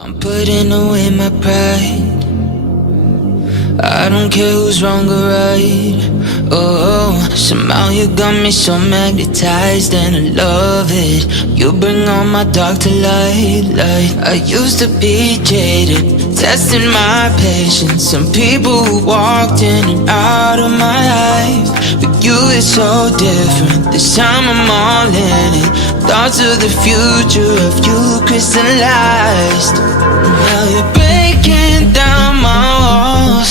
I'm putting away my pride. I don't care who's wrong or right. Oh, somehow you got me so magnetized, and I love it. You bring all my dark to light. I used to be jaded, testing my patience. Some people who walked in and out of my life. With you it's so different. This time I'm all in it. Thoughts of the future of you crystallized. Now you're breaking down my walls.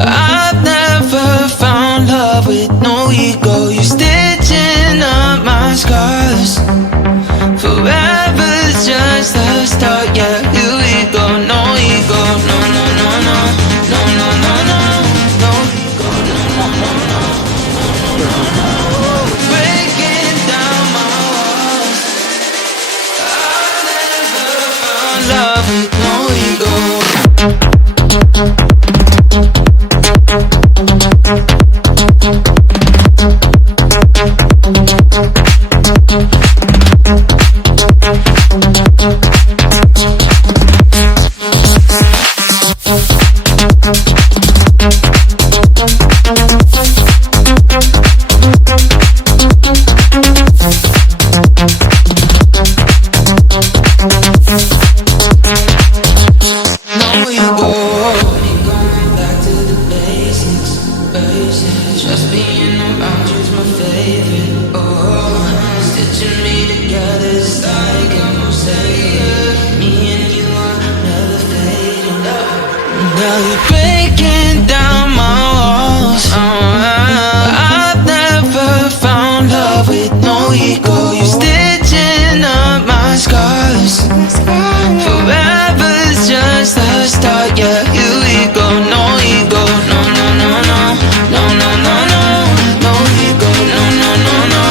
I've never found love with no ego. You're stitching up my scars. Forever's just the start. Yeah, here we go. No ego, no, no, no, no. No, no, no, no. No ego, no, no, no, no. No, no, no. Breaking down my walls. I've never found love with no ego. Just being around you's my favorite. Oh, stitching me together is like a mosaic. Me and you are never fading. Now you're breaking down my walls. I've never found love with no ego. You're stitching up my scars. Forever's just the start. Yeah, here we go. No ego, no, no, no, no. No, no, no, no, no ego, no, no, no, no,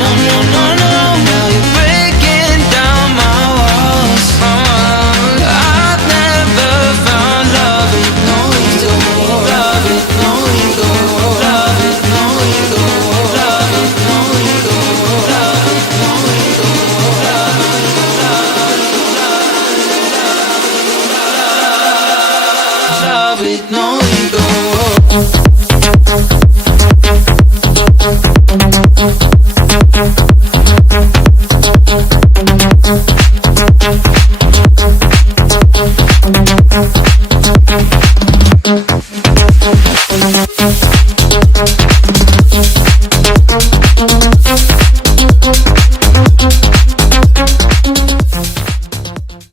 no, no, no, no. Now you're breaking down my walls. I've never found love with no ego. Love with no ego. Love with no ego. Love with no ego. Love with no ego. Love with no ego.